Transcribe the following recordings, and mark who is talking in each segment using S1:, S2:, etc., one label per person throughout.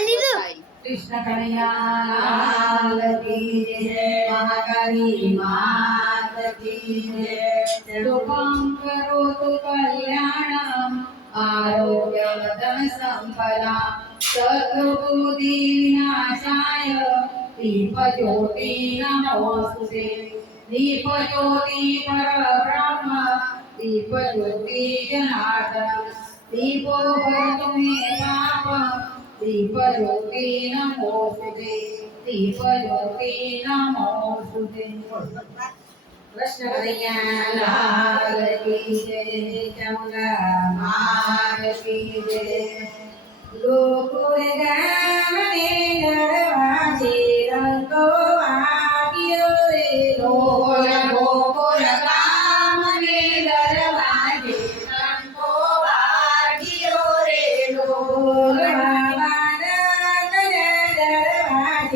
S1: कृष्ण
S2: कन्हैया लाल की जय महाकाली मात की
S3: जय।
S2: सुखं करोतु कल्याणम् आरोग्यं धनसम्पदा सद्बुद्धिनाशाय दीपज्योति नमोऽस्तुते दीपज्योति परब्रह्म, दीपज्योति जनार्दन। दीपो भवतु मे पापम् ભરતુ મે પાપમ દીપજ્યોતિ નમોસ્તુતે દીપજ્યોતિ નમોસ્તુતે કૃષ્ણ કનૈયા લાલ કી જય ચામુંડા માત કી જય લોકોએ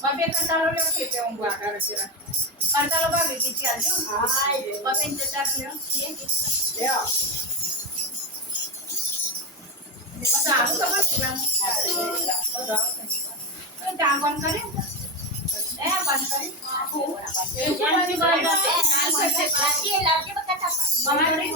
S4: Mabia cantaron los siete un guacara, ¿verdad? करता लोग आगे पीछे आते हो हाय बस इंतज़ार किया ये ले आओ बस आप सब निकला तो डांग बंद करें ए बंद करें हो
S3: एक बार की बात है नाल से बात ये लाके बताता बंद करें